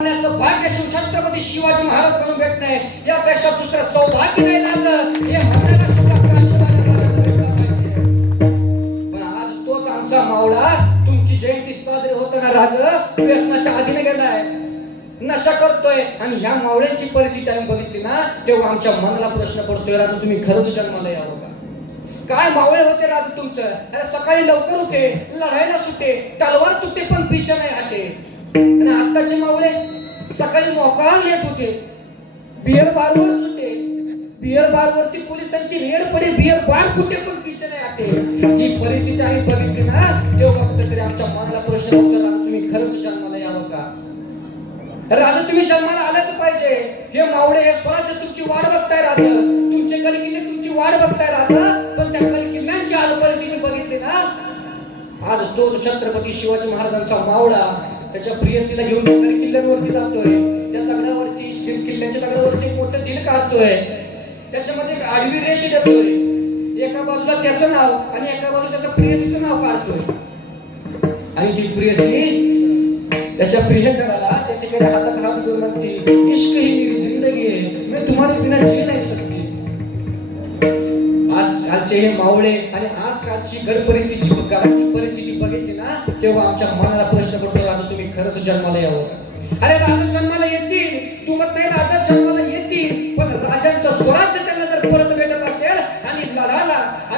भाग्य शिवछत्रपती शिवाजी महाराज म्हणून भेटणे यापेक्षा दुसरं सौभाग्य नाही नाचं हे म्हणण्याला पण आज तोच आमचा मावळा तुमची जयंती साजरी होताना राज व्यसनाच्या अधीने गेलाय, नशा करतोय. आणि ह्या मावळ्यांची परिस्थिती आम्ही बघितली ना तेव्हा आमच्या मनाला प्रश्न पडतोय, राजा तुम्ही खरंच जन्माला यावं का? काय मावळे होते राजा तुमचं? अरे सकाळी लवकर होते, लढायला सुटे, तलवार तुटे पण पिछा नाही हटे. आणि आत्ताचे मावळे सकाळी मोकळा येत होते, बियर बारवर सुटे, बियर बारवरती पोलिसांची रेड पडे, बियर बार कुठे पण पिछा नाही हटे. ही परिस्थिती आम्ही बघितली ना तेव्हा कुठेतरी आमच्या मनाला प्रश्न पडतो, राजा तुम्ही खरंच जन्माला यावं का? राजा तुम्ही जन्माला आलाच पाहिजे. हे मावळे हे स्वराज्य तुमची वाट बघताय राजा, तुमचे गडकिल्ले तुमची वाट बघताय राजा. पण त्या गडकिल्ल्यांची आज परिस्थिती बघितली ना, आज तोच छत्रपती शिवाजी महाराजांचा मावळा त्याच्या प्रियसीला घेऊन गडकिल्ल्यांवरती जातोय, त्या दगडावरती किल्ल्याच्या दगडावरती मोठं दिल काढतोय, त्याच्यामध्ये एक आडवी रेष देतोय, एका बाजूला त्याचं नाव आणि एका बाजूला त्याच्या प्रियसीचं नाव काढतोय. आणि ती प्रियसी त्याच्या प्रियकराला त्या ठिकाणी हातात हात घेऊन म्हणते, इश्क ही मेरी जिंदगी है, मैं तुम्हारे बिना जी नहीं सकती. आजकालचे हे मावळे आणि आजकालची घराची परिस्थिती बघितली ना तेव्हा आमच्या मनाला प्रश्न पडतो, राजा तुम्ही खरंच जन्माला यावं? अरे राजा जन्माला येतील, तू मत नाही राजा जन्माला येतील, पण राजांचं स्वराज्य त्यांना जर परत भेटत असेल आणि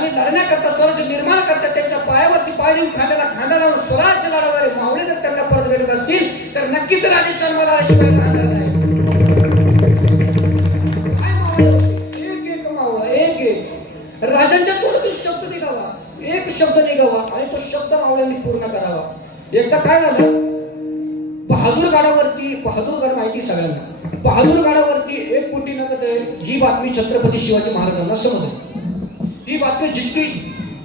लढण्याकरता स्वराज्य निर्माण करता त्यांच्या पायावरती पाय देऊन खांदा लावून स्वराज्य लढवणारे मावळे जर त्यांना परत भेटत असतील तर नक्कीच राजे जन्माला आल्याशिवाय राहणार नाही. काय मावळे एक मावळा एक राजांच्या तोंडातून शब्द निघावा, एक शब्द निघावा आणि तो शब्द मावळ्यांनी पूर्ण करावा. एकदा काय झालं, बहादूरगडावरती माहिती सगळ्यांना, बहादूरगडावरती 1 कोटी नगद आहे ही बातमी छत्रपती शिवाजी महाराजांना समजली. ही बातमी जितकी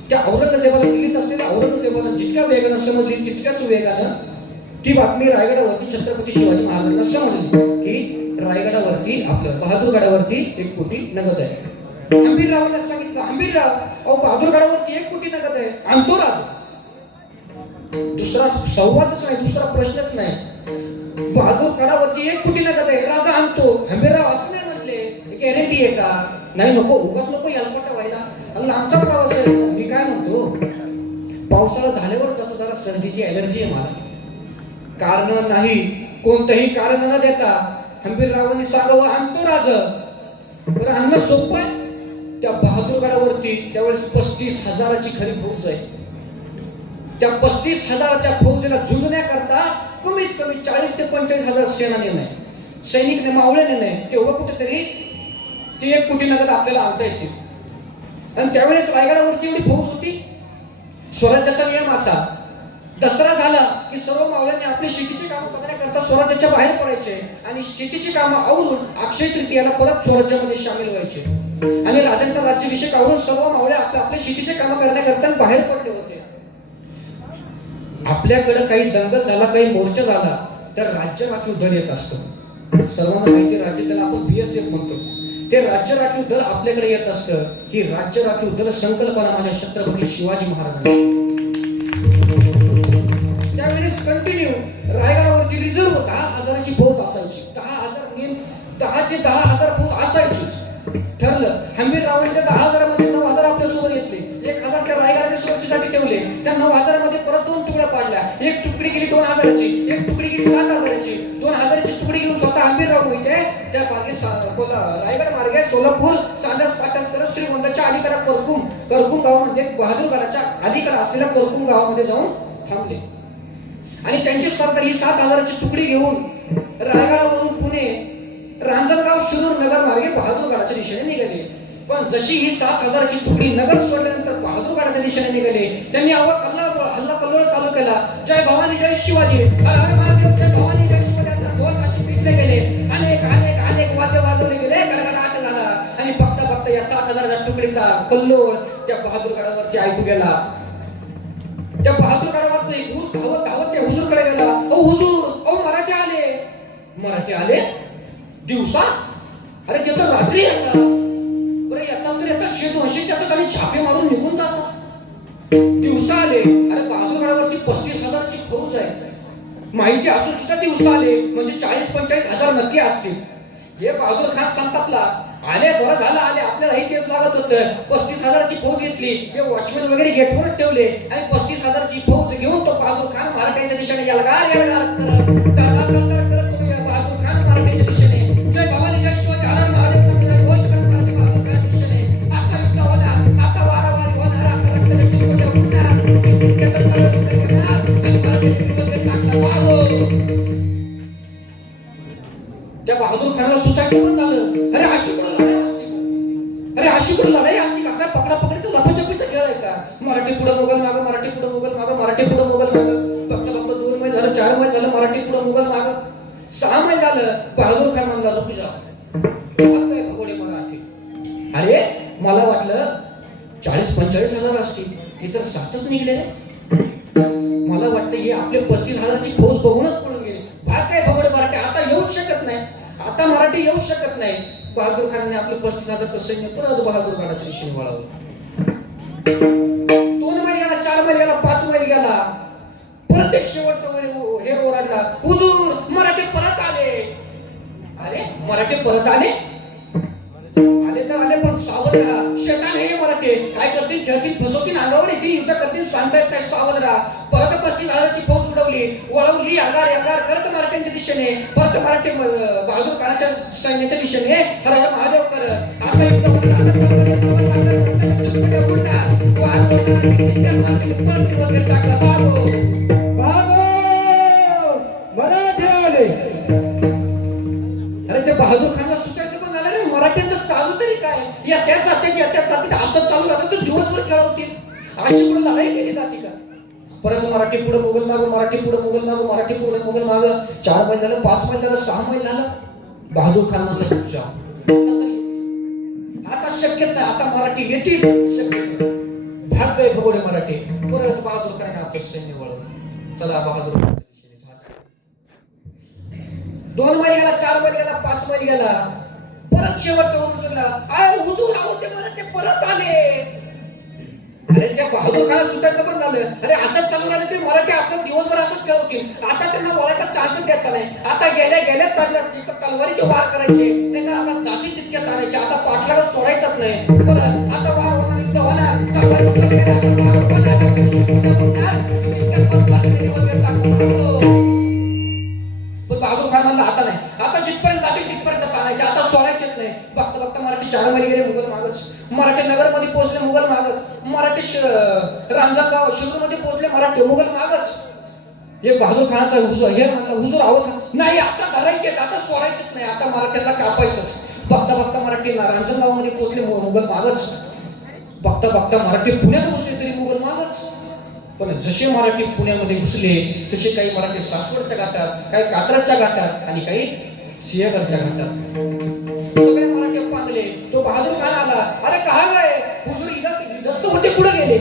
त्या औरंगजेबाला दिल्लीत असलेल्या औरंगजेबाला जितक्या वेगानं समजली तितक्याच वेगानं ती बातमी रायगडावरती छत्रपती शिवाजी महाराजांना समजली की रायगडावरती आपलं बहादूरगडावरती 1 कोटी नगद आहे. हंबीररावांना सांगितलं, हंबीरराव अहो बहादूरगडावरती 1 कोटी नगद आहे, आणतो राजा. दुसरा संवादच नाही, दुसरा प्रश्नच नाही, बहादूरगडावरती 1 कोटी नगद आहे, राजा आणतो. हंबीरराव असं नाही म्हटले, गॅरंटी आहे का? नाही नको, उगाच नको यालपटा व्हायला, आमचा प्रवास आहे. मी काय म्हणतो, पावसाळा झाल्यावर जातो, जरा सर्दीची ॲलर्जी आहे मला, कारण नाही कोणतंही कारण न देता हंबीररावांनी सांगावं आणतो राजा. बरं आणणं सोपं आहे. त्या बहादूरगडावरती त्यावेळेस 35,000ची खरी फौज आहे. त्या 35,000च्या फौजेला झुंजण्याकरता कमीत कमी 40 ते 45,000 सेनानी नाही, सैनिक मावळ्याने नाही, तेव्हा कुठेतरी ती 1 कोटी नगद आपल्याला आणता येते. आणि त्यावेळेस रायगडावरती एवढी फौज होती. स्वराज्याचा नियम असा, दसरा झाला की सर्व मावळ्यांनी आपली शेतीची कामं बघण्याकरता स्वराज्याच्या बाहेर पडायचे आणि शेतीची कामं आवरून अक्षय तृतीयाला परत स्वराज्यामध्ये सामील व्हायचे. आणि राजांचा राज्याभिषेक आवरून सर्व मावळे आपल्या शेतीचे कामं करण्याकरता बाहेर पडले होते. आपल्याकडे काही दंगल झाला, काही मोर्चा झाला तर राज्य राखीव दल येत असतं. सर्वांना माहिती, राज्य दल आपण BSF म्हणतो. ते राज्य राखीव दल आपल्याकडे येत असतं. ही राज्य राखीव दल संकल्पना माझ्या छत्रपती शिवाजी महाराजांची. त्यावेळेस कंटिन्यू रायगडावरती रिझर्व्ह 10,000ची फौज असायची. 10,000 फौज असायची. ठरलं, हंबीररावांच्या 10,000 मध्ये 9,000 आपल्या सोबत घेतले, 1,000 त्या रायगडाच्या सुरक्षेसाठी ठेवले. त्या 9,000 मध्ये परत 2 तुकड्या पाडल्या. एक तुकडी गेली 2,000ची, एक तुकडी गेली 7,000ची. 2,000ची तुकडी घेऊन स्वतः हंबीरराव होते त्या मागे रायगड मार्गे सोलापूर सांडस पाटस करत श्रीगोंद्याच्या अलीकडे करकुम गावामध्ये बहादूरगडाच्या अलीकडे असलेल्या करकुम गावामध्ये जाऊन थांबले. आणि त्यांची सरदार ही 7,000ची तुकडी घेऊन रायगडावरून पुणे, रांजणगाव, शिरूर, नगर मार्गे बहादूरगडाच्या दिशेने निघाले. पण जशी ही 7,000ची तुकडी नगर सोडल्यानंतर बहादूरगडाच्या दिशेने निघाले, त्यांनी हल्ला कल्लोळ चालू केला. जय भवानी जय शिवाजी, हर हर महादेव, जय भवानी जय शिवाजी असे ढोल ताशे पिटले गेले. अनेक वाद्य वाजवले गेले, गडगडाट झाला. आणि बघता या 7,000च्या तुकडीचा कल्लोळ त्या बहादूरगडावरती ऐकू गेला. त्या बहादूरगडावरचा एक हुजूर धावत त्या हुजूरकडे गेला. अहो हुजूर, अहो मराठी आले दिवसा? अरे ते तर रात्री येतात. बरं येतात तर येतात, 100-200 येतात आणि छापे मारून निघून जातात. दिवसा आले. अरे बहादूरगडावरती 35,000ची फौज आहे. माहिती असून सुद्धा दिवस आले म्हणजे 40-45 हजार नक्की असतील. हे बहादूर खान संतापला. आले बरं झालं आले, आपल्याला हे तेच लागत होतं. 35,000ची फौज घेतली, हे वॉचमॅन वगैरे गेटवरच ठेवले आणि 35,000ची फौज घेऊन तो बहादूर खान मराठ्यांच्या दिशेने यलगार करत तो बहादूर खान मराठ्यांच्या दिशेने जय भवानी जय शिवाजी महाराज महाराजांचा घोष करत बहादूर खानच्या दिशेने. आता युद्ध होणार, आता वारावारी होणार, आता रक्ताची चिमुकल्या फुटणार, आणि मराठ्यांचे चांगला वागो. त्या बहादूर खानाला सुचायचं पण झालं. अरे अशी कुठं लढाई असते, अरे अशी कुठं लढाई असते का? काय पकडापकडीचं लपाछपीचा खेळ आहे का? मराठी पुढं मोगल मागं, मराठी पुढं मोगल मागं, मराठी पुढं मोगल मागं. फक्त 2 मैल झालं, 4 मैल झालं, मराठी पुढं मोगल मागं. 6 मैल झालं, बहादूर खान म्हणला रुक जा. काय भगोडे मराठी. अरे मला वाटलं 40-45 हजार असतील, हे तर 7च निघले. मला वाटतं हे आपले 35,000ची फौज बघूनच पळून गेले. भाग काय भगोडे मराठी आता येऊच शकत नाही, आता मराठी येऊ शकत नाही. बहादूर खानने आपलं 35,000चं सैन्य परत बहादूरगडाच्या दिशेने वळवलं. 2 मैल गेला, 4 मैल गेला, 5 मैल गेला. परत एक शेवटचा हे ओरडला, हुजूर मराठी परत आले. अरे मराठी परत आले, आले तर आले पण सावध राहा. शैतान हे मराठी काय करतील, खेळतील, फसवतील, अंगावर येतील, युद्ध करतील, सांगता येत नाही. सावध राहा. परत 35,000ची फौज उडवली, वळवली यलगार करत मराठ्यांच्या दिशेने. परत मराठी बहादूर खानाच्या सैन्याच्या दिशेने हर महादेव कर. आता युद्ध मराठी आले. अरे ते बहादूर खानला सुचायचं पण झालं रे. मराठ्यांचं चालू तरी काय, या त्या जाते असं चालू राहतं तर दिवसभर खेळवतील. अशी पण लढाई केली जाते का? परत मराठी पुढे मोगल मागं, मराठी पुढे मोगल मागं, मराठी पुढे मोगल मागं. 4 मैल झालं, 5 मैल झालं, 6 मैल झालं. बहादूर खान म्हणला तुझ्या आता शक्यत नाही, आता मराठी येतील शक्यत. भाग गए भगोडे मराठी. परत बहादूर खान आपलं सैन्य वळवलं. चला बहादूर 2 मैल गेला, 4 मैल गेला, 5 मैल गेला. परत शेवटचा उचलला, आय हुजूर आहो ते मराठी परत आले. अरे त्या बहादूर खानाला सुचायचं पण झालं. अरे असंच चालू राहिलं ते मराठी आपल्याला दिवसभर असंच खेळवतील. आता त्यांना वळायचा चान्सच द्यायचा नाही. आता गेल्या तलवारीचे वार करायचे, त्यांना आता जाती तितक्यात आणायचे. आता पाठलाग सोडायचाच नाही. परत आता वार होणार, युद्ध होणार, पण बहादूर खान म्हणला आता नाही, आता जिथपर्यंत जातील तिथपर्यंत आणायचे, आता सोडायचेच नाही. बघता बघता मराठी 4 मैल गेले, मुघल मागच. मराठी नगरमध्ये पोहोचले, मुघल मागच. मराठी रांजणगाव शिरूरमध्ये पोहोचले, मराठी मुघल मागच. एक बहादूर खानाचा हुजूर हे म्हणला, हुजूर आवत नाही, आता धरायचेच, आता सोडायचेच नाही, आता मराठ्यांना कापायचंच. बघता बघता मराठी रांजणगावमध्ये पोहोचले, मुघल मागच. बघता बघता मराठी पुण्यात घुसले तरी मुघल मागच. पण जसे मराठी पुण्यामध्ये घुसले तसे काही मराठी सासवडच्या घाटात, काही कात्रजच्या घाटात आणि काही सिंहगडच्या घाटात सगळे मराठी पांगले. तो बहादूर खान आला. अरे कहा गए हुजूर, इधर होते पुढे गेले.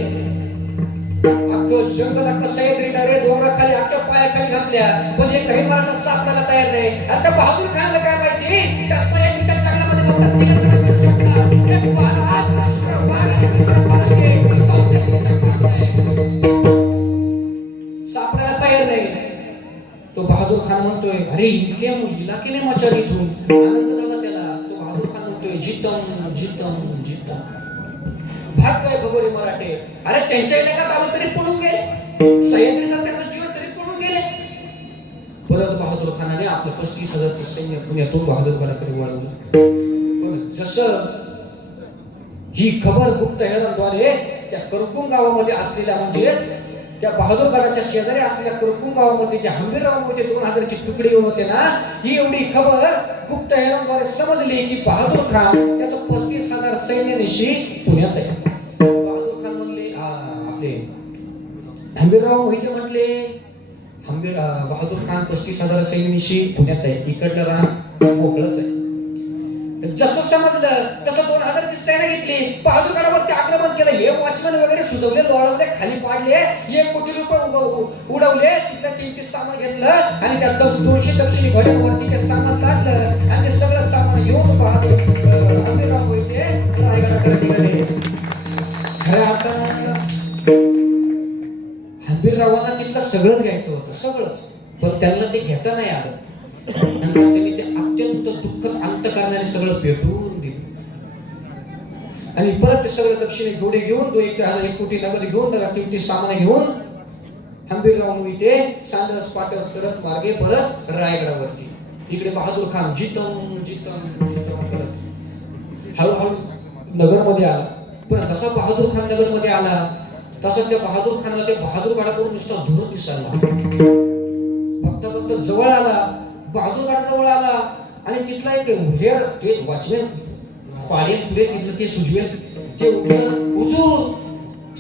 अख्खं जंगल अख्खं सैद रिटारे डोंगराखाली अख्ख्या पायाखाली घातल्या, पण हे काही मराठा सापडायला तयार नाही. आता बहादूर खानला काय माहिती, त्या सैदच्या चांगल्यामध्ये सापडायला तयार नाही. तो बहादूर खान म्हणतोय, अरे इनके इलाके में मचा इथून. आनंद झाला त्याला. तो बहादूर खान म्हणतोय, जितम जितम जितम. भाग काय भगोडे मराठे. अरे त्यांच्या इलाक्यात आलो तरी पळून गेले, सह्याद्रीला त्याचं जीवन तरी पळून गेले. परत बहादूर खानाने आपलं 35,000चं सैन्य पुण्यातून बहादूरगडाकडे वळवलं. पण जसं ही खबर गुप्तहेरांद्वारे त्या करकुम गावामध्ये असलेल्या, म्हणजे त्या बहादूरगडाच्या शेजारी असलेल्या करकुम गावामध्ये जे हंबीरराव मोहिते 2,000ची तुकडी येऊन होते ना, ही एवढी खबर गुप्तहेरांद्वारे समजली की बहादूर खान त्याचं 35,000 सैन्यानिशी पुण्यात आहे. बहादूर खान म्हणले, आपले हंबीरराव मोहिते म्हटले, बहादूर खान 35,000 सैन्यानिशी पुण्यात आहे, इकडलं रान मोकळच आहे. जसं समजलं तसं 2,000ची सेना घेतली, बहादूरगडावरती आक्रमण केलं. हे वॉचमन वगैरे सुजवले, लोळवले, खाली पाडले, 1 कोटी रुपये उडवले. तिथलं 3 सामान घेतलं आणि त्या 200 दक्षिणी घोड्यांवरती ते सामान लागलं आणि ते सगळं सामान घेऊन हंबीरराव मोहिते रायगडाकडे निघाले. खरं आता हंबीररावांना तिथलं सगळंच घ्यायचं होतं, सगळंच. पण त्यांना ते घेता नाही आलं. नंतर त्यांनी ते अत्यंत दुःखद अंतःकरणाने सगळं पेटवून दिलं आणि परत ते सगळं दक्षिणे घोडे घेऊन 1 कोटी नगद घेऊन किमती सामान घेऊन हंबीरराव इथे सांद्रस पाटस करत मार्गे परत रायगडावरती. इकडे बहादूर खान जितम जितम जितम करत हळूहळू नगरमध्ये आला. पण जसा बहादूर खान नगरमध्ये आला तसा त्या बहादूर खानाला त्या बहादूर गडाकडून नुसता धूर दिसायला. बघता बघता जवळ आला, बहादूर गडाजवळ आला आणि तिथला एक हेर ते वॉचमॅन पाडे पुढे तिथलं ते सुजवेल ते हुजूर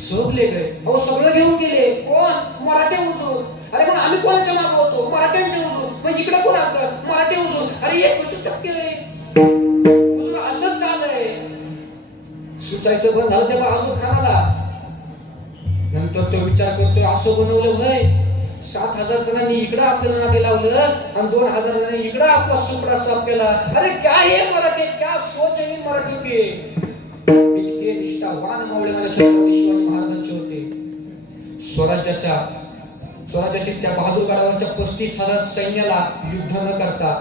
सबले गए. अहो सगळं घेऊन गेले. कोण? मराठे हुजूर. अरे मग आम्ही कोणाच्या मागे होतो? मराठ्यांचे हुजूर. मग इकडे कोण आपलं? मराठे हुजूर. अरे एक गोष्ट शक्य आहे हुजूर, असंच झालंय. सुचायचं बंद झालं त्या बहादूर खानाला. नंतर तो विचार करतोय असं बनवलं होय 7,000 जणांनी इकडं आपल्याला नागे लावलं आणि 2,000 जणांनी इकडं आपला सुपडा साफ केला. अरे काय हे मराठी, क्या सोच आहे मराठी की. इतके निष्ठावान मावळे मला छत्रपती शिवाजी महाराजांचे होते. स्वराज्यातील त्या बहादूर गडावरच्या 35,000 सैन्याला युद्ध न करता,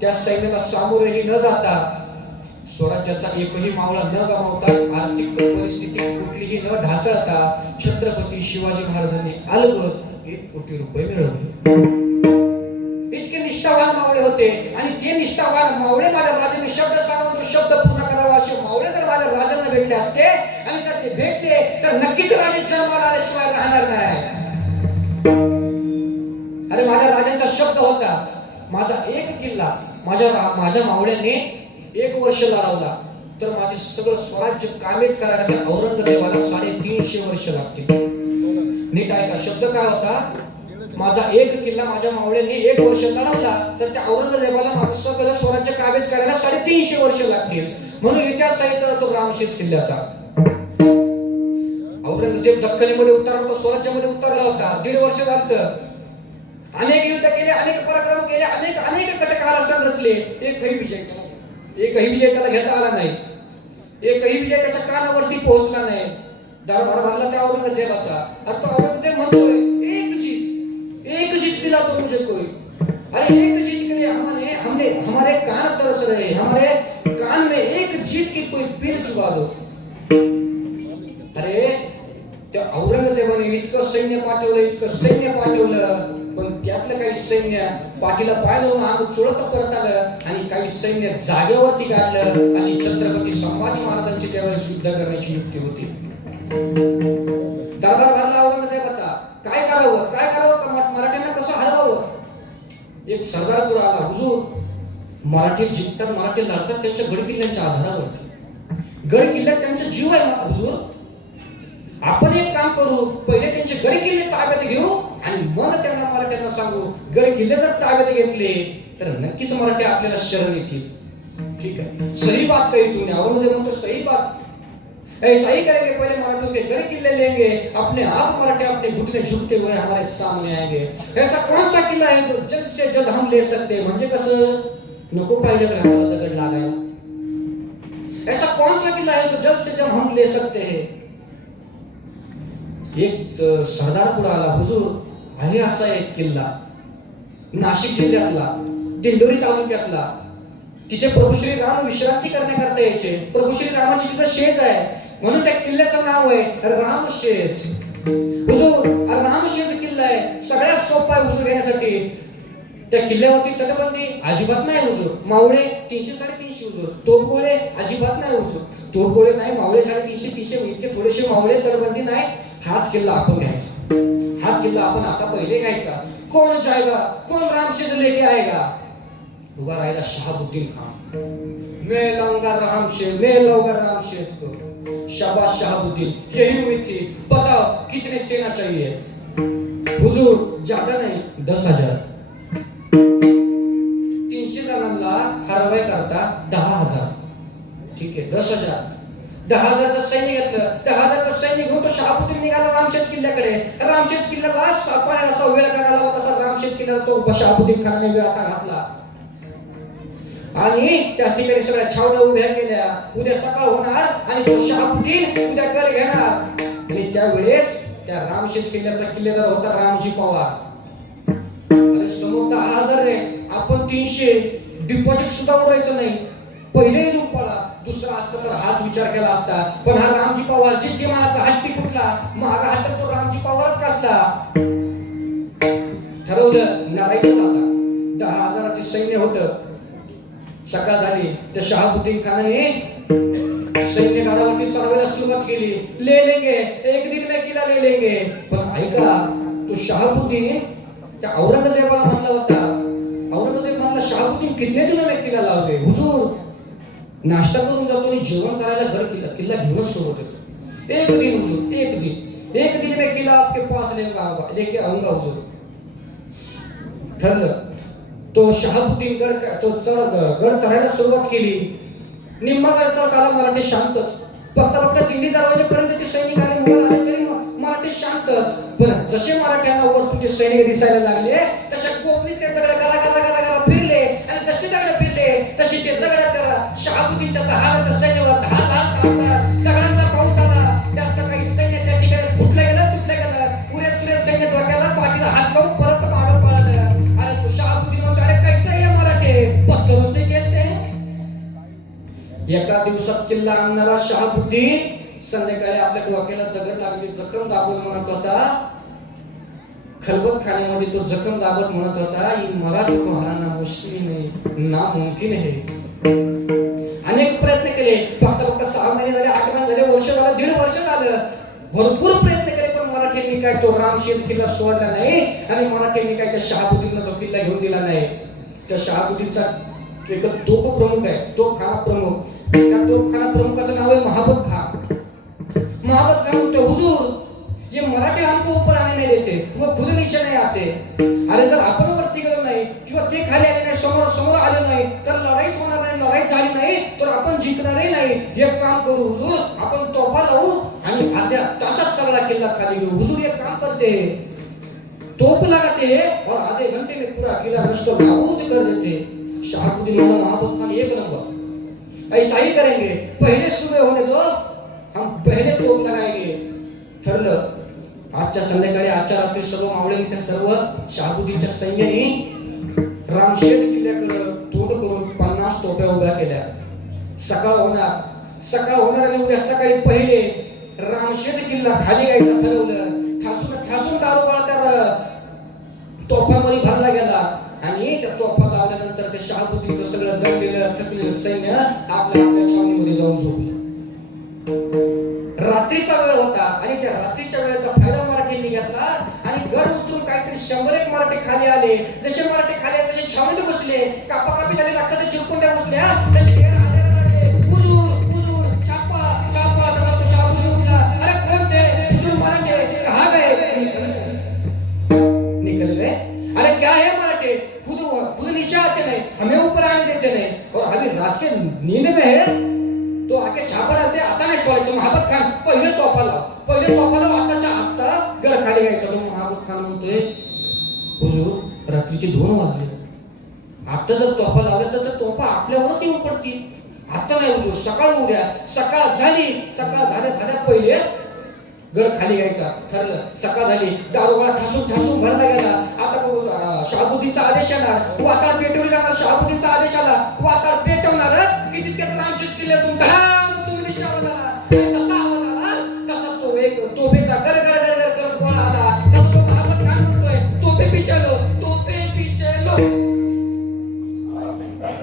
त्या सैन्याला सामोरेही न जाता, स्वराज्याचा एकही मावळा न गमावता, आर्थिक परिस्थिती कुठलीही न ढासळता छत्रपती शिवाजी महाराजांनी अलगद 1 कोटी रुपये मिळवले. इतके निष्ठावान मावळे होते आणि ते निष्ठावान मावळे माझ्या राजाने शब्द सांगून शब्द पूर्ण करावा असे मावळे जर माझ्या राजांना भेटले असते आणि जर ते भेटले तर नक्कीच राजे जन्माला आल्याशिवाय राहणार नाही. अरे माझ्या राजांचा शब्द होता, माझा एक किल्ला माझ्या मावळ्याने 1 वर्ष लढवला तर माझे सगळं स्वराज्य कामेच करायला त्या औरंगजेबाला 350 वर्ष लागतील. नीट ऐका, शब्द काय होता? माझा एक किल्ला माझ्या मावळ्याने 1 वर्ष लढवला तर त्या औरंगजेबाला माझं सगळं स्वराज्य काबीज करायला 350 वर्ष लागतील. म्हणून इतिहास सांगितला तो रामशेज किल्ल्याचा. औरंगजेब दख्खनीमध्ये उतरला, स्वराज्यामध्ये उतरला होता. 1.5 वर्ष झालं. अनेक युद्ध केले, अनेक पराक्रम केले, अनेक कट कारस्थान रचले. एकही विजय त्याला घेता आला नाही. एकही विजय त्याच्या कानावरती पोहोचला नाही. दरबार भरला त्या औरंगजेबाचा. आता औरंगजेब म्हणतोय एक जीत दिला तो मुझे कोई. अरे एक जीत के लिए हमारे कान तरस रहे, हमारे कान में एक जीत की कोई पीर चुका दो. अरे त्या औरंगजेबाने इतकं सैन्य पाठवलं पण त्यातलं काही सैन्य पाठीला पाय लावून अंग चुळत परत आलं आणि काही सैन्य जागेवरती काढलं. अशी छत्रपती संभाजी महाराजांची त्यावेळेस युद्ध करण्याची युक्ती होती. दरबार भरला औरंगजेबाचा. काय करावं मराठ्यांना कसं हरवावं. एक सरदार पुढे आला, हुजूर मराठी जिंकतात, मराठी लढतात त्यांच्या गड किल्ल्यांच्या आधारावर. गड किल्ल्यात त्यांचा जीव आहे ना हुजूर. आपण एक काम करू, पहिले त्यांचे गड किल्ले ताब्यात घेऊ आणि मग त्यांना मराठ्यांना सांगू. गड किल्ले जर ताब्यात घेतले तर नक्कीच मराठी आपल्याला शरण येतील. ठीक है, सही बात कही तूने. औरंगजेब म्हणतो सही बात. ऐसा ही करेंगे, पहले मराठियों के गड़ किले लेंगे, अपने आप मराठे अपने घुटने झुकते हुए हमारे सामने आएंगे. ऐसा कौन सा किला है जो जल्द से जल्द हम ले सकते हैं. म्हणजे कसं नको पाहिजे घराला दगड लागायला. ऐसा कौन सा किला है जो जल्द से जल्द हम ले सकते हैं. एक सरदार पुढे आला, हुजूर आहे असा एक किल्ला नाशिक जिल्ह्यातला, दिंडोरी तालुक्यातला. तिथे प्रभू श्री राम विश्रांती करण्याकरता यायचे. प्रभू श्री रामाची तिथे शेज आहे म्हणून त्या किल्ल्याचं नाव आहे रामशेज. हुजूर रामशेज किल्ला आहे, सगळ्यात सोपा आहे हुजूर येण्यासाठी. त्या किल्ल्यावरती तटबंदी अजिबात नाही हुजूर. मावळे 300-350 हुजूर. तोफगोळे अजिबात नाही हुजूर. तोफगोळे नाही, मावळे 350 इतके थोडेसे मावळे, तटबंदी नाही. हाच किल्ला आपण घ्यायचा. हाच किल्ला आपण आता पहिले घ्यायचा. कोण जाएगा, कोण रामशेज लेके आएगा. उभा राहिला शहाबुद्दीन खान. मैं लाऊंगा रामशेज को. शाबाश शहाबुद्दीन, यही उम्मीद थी. बताओ कितने सेना चाहिए. हुजूर ज्यादा नहीं, 10,000. 300 जणांना हरवाय करता 10,000. ठीक आहे, 10,000. 10,000चं सैन्य घेतलं. 10,000चं सैन्य घेऊन तो शहाबुद्दीन निघाला रामशेज किल्ल्याकडे. रामशेज किल्ल्याला सापळ्याला असा वेळ का घालावा तसा रामशेज किल्ल्याला तो शहाबुद्दीन खानाने वेळ का घातला आणि त्या ठिकाणी सगळ्या छावण्या उभ्या केल्या. उद्या सकाळ होणार आणि तो शहाबुद्दीन उद्या कर घेणार. आणि त्यावेळेस त्या रामशेज किल्ल्याचा किल्लेदार होता रामजी पवार. अरे अहो 10,000 आहे, आपण 300 डिपॉझिट सुद्धा उरायचं नाही. पहिले येऊन पळा, दुसरा असतं तर हाच विचार केला असता. पण हा रामजी पवार जिद्दी मानाचा हत्ती कुठला महागा हातात तो रामजी पवारच कसला. ठरवलं लढायचं आता. 10,000चे सैन्य होतं. सकाळ झाली तर शहाबुद्दीन खानाने सैन्य गडावरती चढवायला सुरुवात केली. ले लेंगे, एक दिन में किला ले लेंगे. पण ऐका, तो शहाबुद्दीन त्या औरंगजेबाला म्हणला होता. औरंगजेब म्हणला, शहाबुद्दीन कितने दिन में किला लावले. हुजूर, नाश्ता करून जातो आणि जेवण करायला घर किल्ला घेऊनच सोबत येतो. एक दिन हुजूर, एक दिन में किला आपके पास लेके आऊंगा हुजूर. ठरलं. तो शहाबुद्दीन गड चढायला सुरुवात केली. निम्मा गड चढताना मराठी शांतच. फक्त दिंडी दरवाजेपर्यंत ते सैनिक आले, मुघल आले तरी मराठी शांतच. पण जसे मराठ्यांना वरतून ते सैनिक दिसायला लागले तसे कोकणीतले दगड गरा फिरले आणि जसे दगड फिरले तसे ते दगड त्या शहाबुद्दीनच्या दहाच्या सैन्यावर दगडांचा पाऊस आला. त्यात काही सैन्य त्या ठिकाणी तुटलं गेलं. पुऱ्या सैन्य डोक्याला पाठीला हात लावून परत मागं पळालं. अरे तो शहाबुद्दीन म्हणतो, अरे कैसे आहे मराठे, पत्थरों से खेलते हैं. एका दिवसात किल्ला आणणारा शहाबुद्दीन संध्याकाळी आपल्या डोक्याला दगड लागली, जखम दाबत म्हणत होता. खलबत खाण्यामध्ये तो जखम दाबत म्हणत होता, मराठी को हराना मुश्किल नहीं, नामुमकिन है. अनेक प्रयत्न केले. फक्त 6 महिने झाले, 8 महिने झाले, वर्ष झालं, 1.5 वर्ष झालं. भरपूर प्रयत्न केले, पण मराठ्यांनी काय तो रामशेज किल्ला सोडला नाही आणि मराठ्यांनी काय त्या शहाबुद्दीनला तो किल्ला घेऊन दिला नाही. त्या शहाबुद्दीनचा एक तोफ प्रमुख आहे, तोफखाना प्रमुख. त्या तोफखाना प्रमुखाचं नाव आहे महाबत खान. महाबत खान म्हणतो, हुजूर, ये मराठी हमको ऊपर आने नहीं देते, वो खुद नीचे नहीं आते. अरे जर आपण वरती गेलो नाही किंवा ते खाली आले नाही, समोर आले नाही तर लढाई होणार नाही. लढाई झाली नाही तर आपण जिंकणारही नाही. एक काम करू हुजूर, आपण तोफा लावू आणि अर्ध्या तासात सगळा किल्ला खाली घेऊ. हुजूर एक काम करते, तोप लगाते और आधे घंटे में पूरा किला नष्ट नाबूद कर देते. शहाबुद्दीन वाला महाबत खान एक नंबर, ऐसा ही करेंगे. पहले सुबह होने दो, हम पहले तोप लगाएंगे. ठरलं. आजच्या संध्याकाळी, आजच्या रात्री सर्व मावळे त्या सर्व शहाबुद्दीनच्या सैन्याने रामशेज किल्ल्याकडे तोंड करून 50 तोप्या उभ्या केल्या. सकाळ होणार आणि उद्या सकाळी पहिले रामशेज किल्ला खाली घ्यायचा ठरवलं. ठासून दारूगोळा त्या तोफांमध्ये भरला गेला आणि त्या तोफा लावल्यानंतर ते शहाबुद्दीनचं सगळं दडलेलं थकलेलं सैन्य आपल्या छावणीमध्ये जाऊन झोपलं. रात्रीचा वेळ होता आणि त्या रात्रीच्या वेळेचा फायदा मराठ्यांनी घेतला आणि गड उतरून काहीतरी 100 मराठी खाली आले. जसे मराठी खाली आले तसे छावणीत घुसले. कापाकापी झाले, रक्ताच्या चिरकुंड्या घुसल्या. तसे हुजूर, छापा तसा तो शहाबुद्दीन उठला. अरे कोण ते? हुजूर मराठे. हा काय निकल गए. अरे क्या है मराठे, खुद नीचे आते नहीं, हमें ऊपर आने देते नहीं, और अभी रात के नींद में है तो आके छापा डालते. आता नाही सोडायचं. महाबत खान, पहिले तोफा लाव, आताच्या आत्ता गड खाली घ्यायचा. तो महाबत खान म्हणतोय, हुजूर रात्रीचे 2 वाजले. आता जर तोफा लावल्या तर तोफा आपल्यावरच येऊन पडतील. आता नाही हुजूर, सकाळ झाल्या पहिले गड खाली घ्यायचा. ठरलं. सकाळ झाली, दारूगोळा ठासून भरला गेला. आता शहाबुद्दीनचा आदेश येणार, वाताळ पेटवली जाणार. शहाबुद्दीनचा आदेश आला, वाताळ पेटवणारच की तितक्यात रामशेज किल्ल्यातून धडाम तो निशाण आला. तसा आवाज आला, तसा तो एक तोफेचा गर करत गोळा आला. तसा तो महाबत खान म्हणतोय, तोफे पिचलो.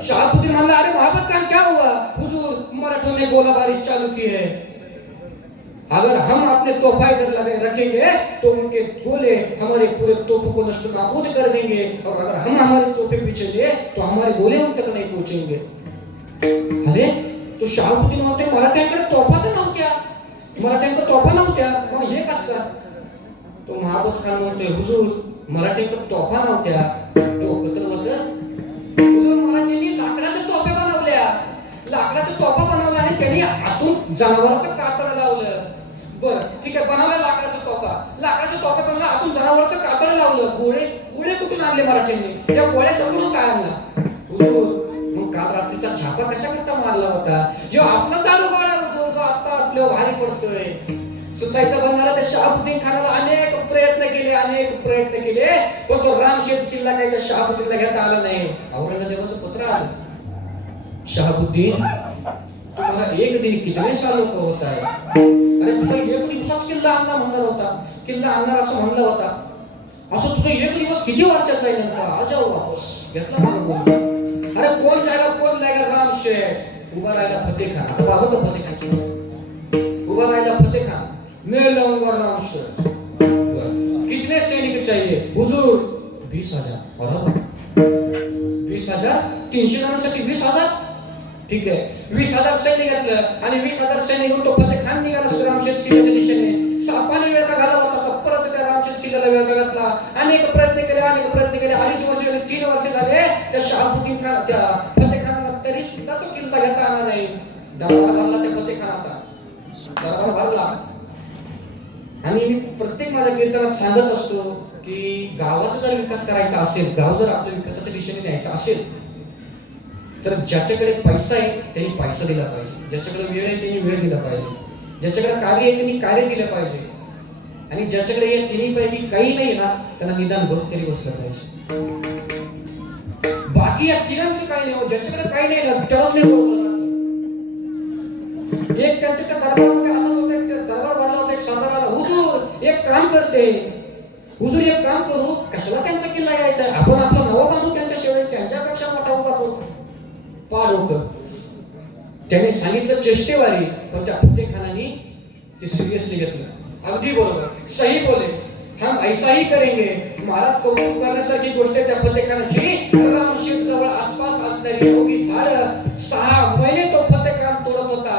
शहाबुद्दीन म्हणला, अरे महाबत खान क्या हुआ? हुजूर, मराठों ने गोलाबारी चालू की है. अगर हम अपने तोहफा इधर रखेंगे तो उनके गोले हमारे पूरे तोपों को नष्ट नाबूद कर देंगे, और अगर हम हमारे तोपे पीछे ले तो हमारे गोले उन तक नहीं पहुंचेंगे. अरे तो शहाबुद्दीन म्हणते, मराठ्यांकडे तोफा तर नव्हत्या, मग हे कसं? तो महाबत खान म्हणतोय, हुजूर मराठ्यांकडे तोफा नव्हत्या, डोकं तर होतं. हुजूर मराठ्यांनी लाकडाच्या तोफा बनवल्या आणि त्यांनी आतून जनावरांचं कातडं लावलं. बरं ठीक आहे, बनवला लाकडाचा तोफा बनवला, आतून जनावरांचं कातडं लावलं. गोळे कुठून आणले मराठ्यांनी? त्या गोळ्याचा कुठून काय आणला? मग काल रात्रीचा छापा कशा करता मारला होता? जो आपला चालू गोळा होतो, जो आता आपल्यावर भारी पडतोय. सुचायचं बनणारा त्या शहाबुद्दीन खानाला अनेक प्रयत्न केले पण तो रामशेज किल्ला काही त्या शहाबुद्दीनला घेता आला नाही. औरंगजेबाचं पत्र आलं, शहाबुद्दीन तुम्हाला एक दिन कितने सालों का होता है? अरे तुझा एक दिवसात किल्ला आणणार असं म्हणलं होता. असं तुझं एक दिवस किती वर्षाचा आहे नेमका? आ जाओ वापस. घेतला मागून. अरे कोण जाएगा रामशेज. उभा राहिला फतेह खान. आता बाबा तो फतेह खान उभा राहिला फतेह खान. मैं लाऊंगा रामशेज. कितने सैनिक चाहिए हुजूर? 20,000. बरोबर 20,000. 300 जणांसाठी 20,000. ठीक आहे, 20,000 सैनिक घेतलं आणि 20,000 सैनिक घेऊन तो फतेह खान निघाला रामशेज किल्ल्याच्या दिशेने. सापाने वेळ का घालवला तसा परत त्या रामशेज किल्ल्याला वेळ का घातला. अनेक प्रयत्न केले. 2.5 वर्ष झाले, 3 वर्ष झाले त्या शहाबुद्दीन खान त्या फतेह खानाला तरी सुद्धा तो किल्ला घेता आला नाही. दरबार भरला त्या फतेह खानाचा, दरबार भरला. आणि मी प्रत्येक माझ्या कीर्तनात सांगत असतो की गावाचा जर विकास करायचा असेल, गाव जर आपल्या विकासाच्या दिशेने न्यायचा असेल तर ज्याच्याकडे पैसा आहे त्यांनी पैसा दिला पाहिजे, ज्याच्याकडे वेळ आहे त्यांनी वेळ दिला पाहिजे, ज्याच्याकडे कार्य आहे त्यांनी कार्य दिलं पाहिजे, आणि ज्याच्याकडे या तिन्ही पैकी काही नाही ना त्यांना निदान भरून तरी बसलं पाहिजे. बाकी या तिघांचं काही नाही. ज्याच्याकडे काही नाही ना त्यालाच नाही बरोबर. एक त्यांच्या त्या दरबारामध्ये असं होतं, दरबार भरला होता, एक सरदाराला हुजूर एक काम करते, हुजूर एक काम करू, कशाला त्यांचा किल्ला यायचा, आपण आपला नवा बांधू त्यांच्याशिवाय, त्यांच्यापेक्षा मोठा उभा करू. त्यांनी सांगितलं चेष्टेवारी, पण त्या फतेह खानाने ते सिरियसली घेतलं. अगदी बरोबर, सही बोले, हम ऐसा ही करेंगे. महाराज कौतुक करण्यासारखी गोष्ट आहे त्या फतेह खानाची. रामशेज जवळ आसपास असणारी एवढी झाडं 6 महिने तो फतेह खान तोडत होता.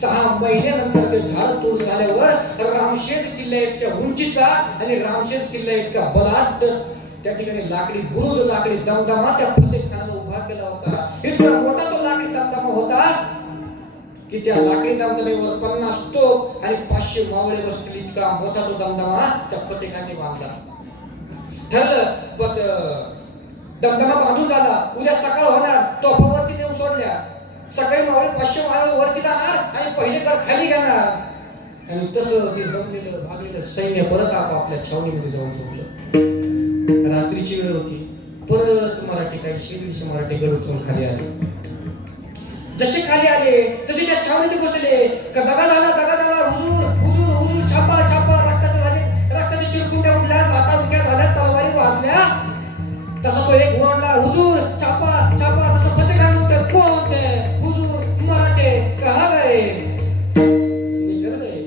6 महिन्यानंतर ते झाड तोडून झाल्यावर रामशेज किल्ला इतक्या उंचीचा आणि रामशेज किल्ला इतका बलाढ्य, त्या ठिकाणी लाकडी बुरुज, लाकडी दमदमा त्या फतेह खानाने उभा केला होता. इतका मोठा तो लाकडी दमदमा होता की त्या लाकडी दमदमेवर 50 तोफ आणि 500 मावळे बसतील इतका मोठा तो दमदमा त्या फतेह खानाने बांधला. ठरलं दमदमा बांधून झाला, उद्या सकाळ होणार, तोफावरती नेऊन सोडल्या. सकाळी मावळे 500 मावळे वरती जाणार आणि पहिले तर खाली घेणार. आणि तसं ते दमलेलं भागलेलं सैन्य परत आपापल्या छावणीमध्ये जाऊन झोपलं. रात्रीची वेळ होती. परत मराठी काही 100-150 मराठी गड उतरून खाली आले. जसे खाली आले तसे त्या छावणीत बसले. दगा झाला हुजूर हुजूर हुजूर, छापा छापा, रक्ताचे चिरकुंड्या उडल्या, लाटा उडक्या झाल्या, तलवारी वाजल्या. तसा तो एक ओरडला, हुजूर छापा छापा. तसं फतेह खान म्हणतोय, कोण ते? हुजूर मराठे, कहा गए? निघाल गए.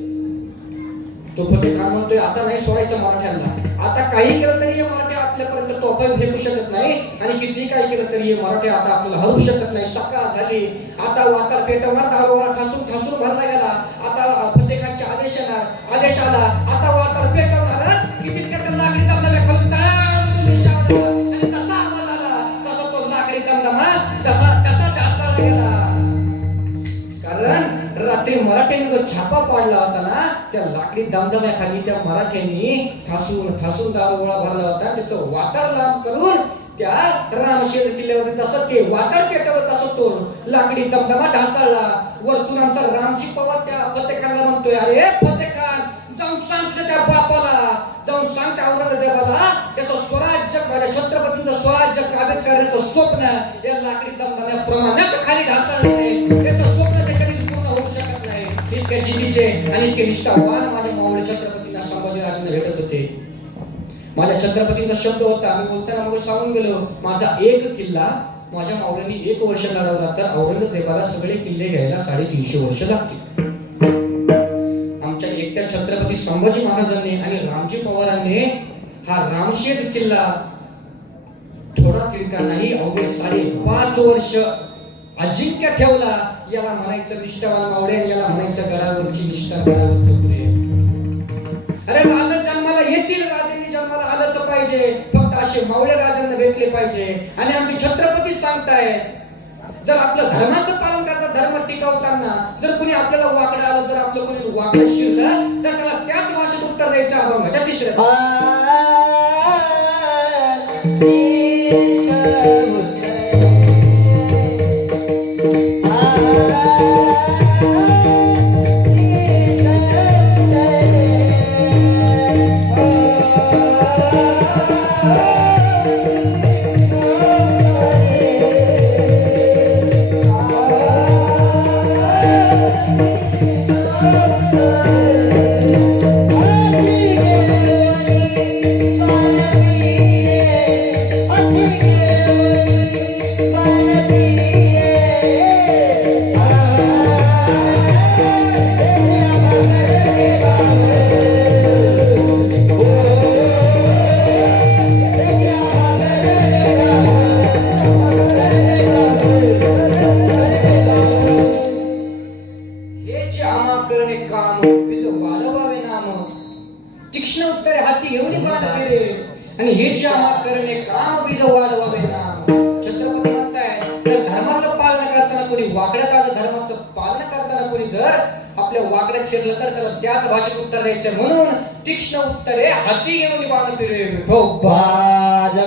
तो फतेह खान म्हणतोय, आता नाही सोडायचं मराठ्यांना. आता काही केलं तरी हे मराठी आपल्यापर्यंत तोफा फेकू शकत नाही, आणि किती काही केलं तरी हे मराठी आता आपल्याला हरवू शकत नाही. सकाळ झाली, आता वाकार पेटवणार, दारोवार ठासून भरला गेला. आता फतेह खानचे आदेश आला, आता वाकार पेटवणारच की तितक्यात लाकडी दमदम्या खालून आणि तसा आवाज आला, तसा तो लाकडी दमदमा कसा ढासळला गेला. कारण रात्री मराठ्यांनी जो छापा पाडला होता ना, त्या लाकडी दमदम्याखाली त्या मराठ्यांनी ठासून दारोगोळा भरला होता. त्याचं वातार लांब करून त्या रामशेज किल्ल्यावर जसं ते वातार पेटावर तसं तो लाकडी दमदमा ढासळला. वरतून आमचा रामजी पवार त्या फतेह खानला म्हणतोय, अरे फतेह खान, जाऊन सांग त्या बापाला, जाऊन सांग त्या औरंगजेबाला, त्याचं स्वराज्य, माझ्या छत्रपतींचं स्वराज्य काबीज करण्याचं स्वप्न या लाकडी दमदम्याप्रमाणेच खाली ढासळलं नाही. त्याचं स्वप्न ते कधीच पूर्ण होऊ शकत नाही. इतक्या जिद्दीचे आणि इतके निष्ठावान माझे मावळे छत्रपतींना संभाजीराजांना भेटत होते. माझ्या छत्रपतींचा शब्द होता, मी बोलताना मग सांगून गेलो, माझा एक किल्ला माझ्या मावळ्यांनी 1 वर्ष लढवला तर औरंगजेबाला सगळे किल्ले घ्यायला 350 वर्ष लागतील. आमच्या एकट्या छत्रपती संभाजी महाराजांनी आणि रामजी पवारांनी हा रामशेज किल्ला थोडा तिरका नाही, अवघे 5.5 वर्ष अजिंक्य ठेवला. याला म्हणायचं निष्ठावान मावळे, याला म्हणायचं गडावरची निष्ठा, गडावरचं पुरे. अरे राजा जन्माला येतील, राजांनी जन्माला आलंच पाहिजे, फक्त असे मावळे राजांना भेटले पाहिजे. आणि आमचे छत्रपती सांगतायत, जर आपलं धर्माचं पालन करता, धर्म टिकवताना जर कोणी आपल्याला वाकडं आलं, जर आपलं कोणी वाकडं शिरलं तर त्याला त्याच भाषेत उत्तर द्यायचं. अभंगाच्या 3ऱ्या वाकड्या धर्माचं पालन करताना कोणी जर आपल्या वाकड्यात शिरलं तर त्याला त्याच भाषेत उत्तर द्यायचं. म्हणून तीक्ष्ण उत्तरे हाती घेऊन बाण फिरवे विठोबा. बाज